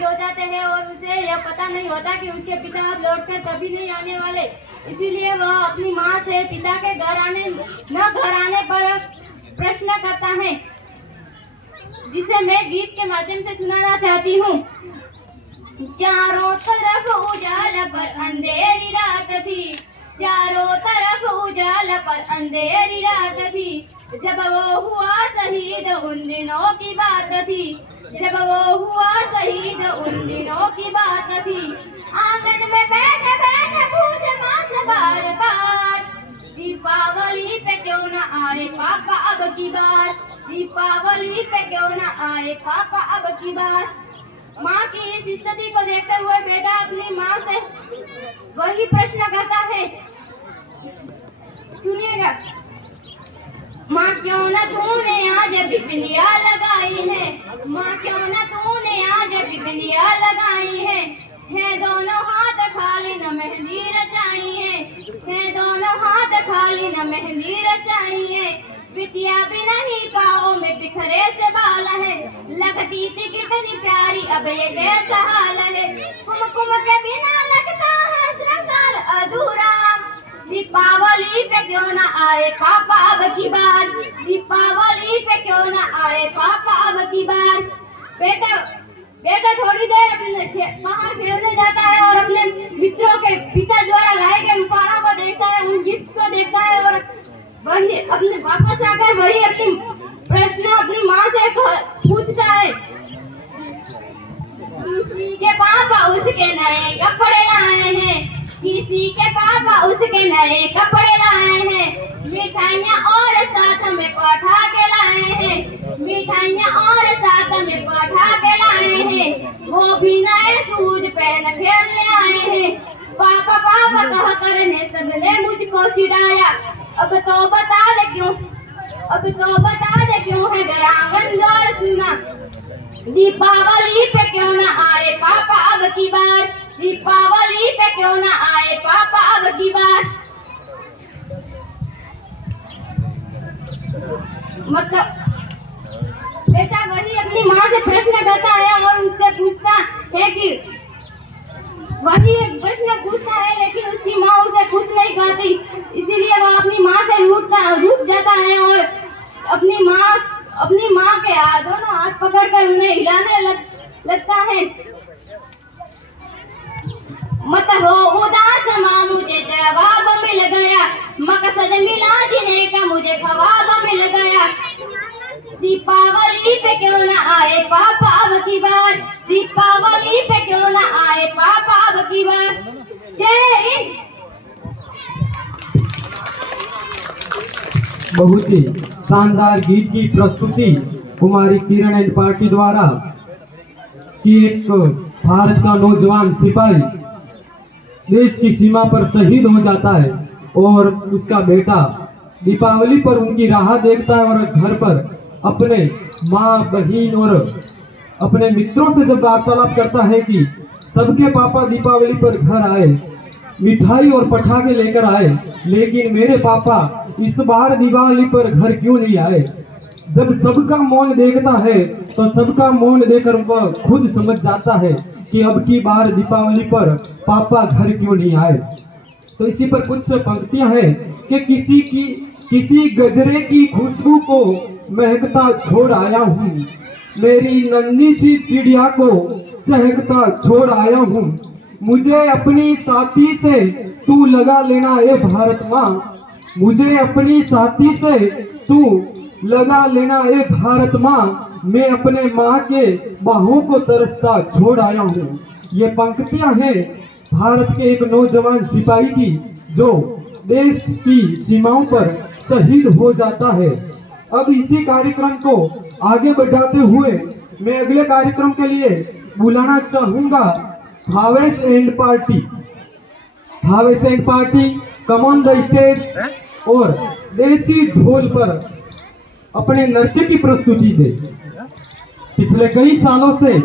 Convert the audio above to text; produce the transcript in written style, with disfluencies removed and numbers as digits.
शहीद हो जाते हैं और उसे यह पता नहीं होता कि उसके पिता अब लौटकर कभी नहीं आने वाले। इसीलिए वह अपनी माँ से पिता के घर आने पर प्रश्न करता है, जिसे मैं गीत के माध्यम से सुनाना चाहती हूँ। चारों तरफ उजाला पर अंधेरी रात थी, चारों तरफ उजाला पर अंधेरी रात थी, जब वो हुआ शहीद उन दिनों की बात थी, जब वो हुआ शहीद उन दिनों की बात थी। आंगन में बैठे बैठे पूछे माँ से बार बार, दीपावली पे क्यों न आए पापा अब की बार, दीपावली पे क्यों न आए पापा अब की बार। माँ की इस स्थिति को देखते हुए बेटा अपनी माँ से वही प्रश्न करता है, सुनिएगा। माँ क्यों न तूने आज बिजलियाँ लगाई है, माँ क्यों न तूने आज बिजलियाँ लगाई है दोनों हाथ खाली न मेहंदी रचाई है दोनों हाथ खाली न मेहंदी रचाई है। बिटिया भी नहीं पाओ में बिखरे से बाल है, लगती थी कितनी प्यारी अब ये बेसहाल है। कुमकुम के बिना लगता है श्रृंगार अधूरा, दीपावली पे क्यों न आए पापा अब की बार, दीपावली पे क्यों न आए पापा अब की बार। बेटा थोड़ी देर अपने बाहर खेलने जाता है और अपने मित्रों के पिता द्वारा लाए गए उपहारों को देखता है, उन गिफ्ट्स को देखता है और वही अपने वापस आकर वही अपनी प्रश्न अपनी माँ से पूछता है। किसी के पापा उसके नए कपड़े लाए हैं, किसी के पापा उसके नए कपड़े लाए हैं, मिठाइयाँ और साथ में पठा के लाए हैं, मिठाइयाँ और साथ में पठा के लाए हैं, वो भी नए शूज पहन खेलने आए हैं। पापा पापा कह कर ने सबने मुझको चिढ़ाया, अब तो बता दे क्यों, अब तो बता दे क्यों है गया आंगन द्वार सुना, दीपावली पे क्यों न आए पापा अब की बार, दीपावली पे क्यों न आए पापा अब की बार। मतलब बेटा वही अपनी माँ से प्रश्न करता है और उससे पूछता है कि वही प्रश्न पूछता है, लेकिन उसकी माँ उसे कुछ नहीं कहती। इसीलिए वह अपनी माँ से रूठ जाता है और अपनी माँ के दोनों हाथ पकड़कर उन्हें हिलाने लगता है। मत हो उदास माँ मुझे जवाब मिल गया, मकसद मिला जीने का मुझे ख्वाब मिल गया, दीपावली पे क्यों न आए पापा अब की बार, दीपावली पे क्यों न आए पापा अब की बार। जय हिंद। बहुत ही शानदार गीत की प्रस्तुति कुमारी किरण एंड पार्टी द्वारा कि एक भारत का नौजवान सिपाही देश की सीमा पर शहीद हो जाता है और उसका बेटा दीपावली पर उनकी राह देखता है और घर पर अपने माँ बहन और अपने मित्रों से जब वार्तालाप करता है कि सबके पापा दीपावली पर घर आए, मिठाई और पटाखे लेकर आए, लेकिन मेरे पापा इस बार दिवाली पर घर क्यों नहीं आए। जब सबका मौन देखता है तो सबका मौन देखकर वह खुद समझ जाता है कि अब की बार दीपावली पर पापा घर क्यों नहीं आए। तो इसी पर कुछ पंक्तियां हैं कि किसी गजरे की खुशबू को महकता छोड़ आया हूँ, मेरी नन्ही सी चिड़िया को चहकता छोड़ आया हूँ, मुझे अपनी साथी से तू लगा लेना ए भारत माँ, मुझे अपनी साथी से तू लगा लेना ए भारत माँ, मैं अपने माँ के बाहों को तरसता छोड़ आया हूँ। ये पंक्तियां हैं भारत के एक नौजवान सिपाही की जो देश की सीमाओं पर शहीद हो जाता है। अब इसी कार्यक्रम को आगे बढ़ाते हुए मैं अगले कार्यक्रम के लिए बुलाना चाहूंगा Bhavesh and party. Bhavesh and party come on the stage और देसी ढोल पर अपने नृत्य की प्रस्तुति दे। पिछले कई सालों से